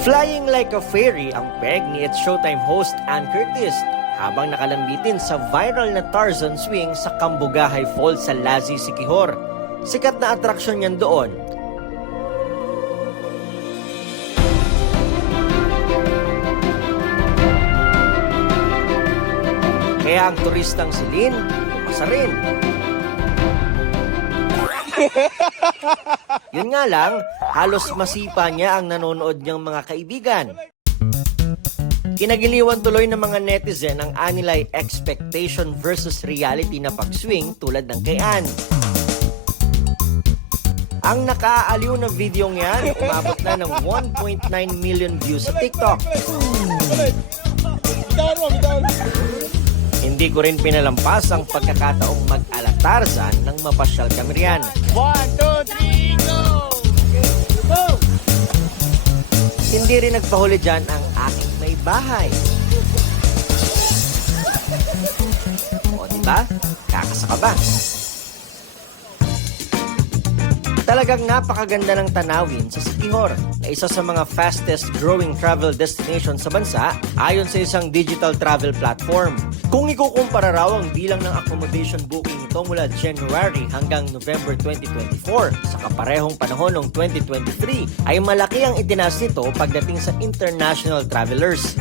Flying like a fairy ang peg ni It's Showtime host Ann Curtis habang nakalambitin sa viral na Tarzan swing sa Cambugahay Falls sa Lazi, Siquijor. Sikat na atraksyon niyan doon. Kaya ang turistang si Lynn, umasa rin. Yun nga lang, halos masipa niya ang nanonood niyang mga kaibigan. Kinagiliwan tuloy ng mga netizen ang anilay expectation versus reality na pag-swing tulad ng kay Ann. Ang nakaaaliw na video niyan, umabot na ng 1.9 million views sa TikTok. Hindi ko rin pinalampas ang pagkakataong mag-ala-Tarzan ng mapasyal kami riyan. 1, 2, 3, go! Go! Hindi rin nagpahuli dyan ang aking may bahay. O diba? Kakasaka ba? Talagang napakaganda ng tanawin sa Siquijor na isa sa mga fastest growing travel destination sa bansa ayon sa isang digital travel platform. Kung ikukumpara raw ang bilang ng accommodation booking nito mula January hanggang November 2024 sa kaparehong panahon ng 2023 ay malaki ang itinaas nito pagdating sa international travelers.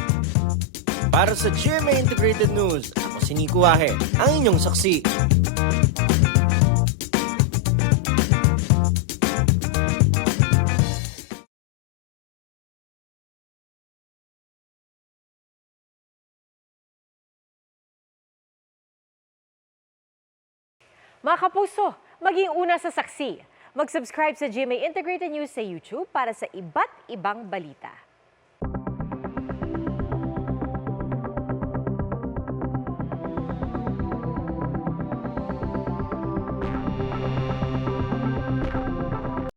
Para sa GMA Integrated News, ako si Nico Wahe, ang inyong saksi. Mga kapuso, maging una sa saksi. Mag-subscribe sa GMA Integrated News sa YouTube para sa iba't ibang balita.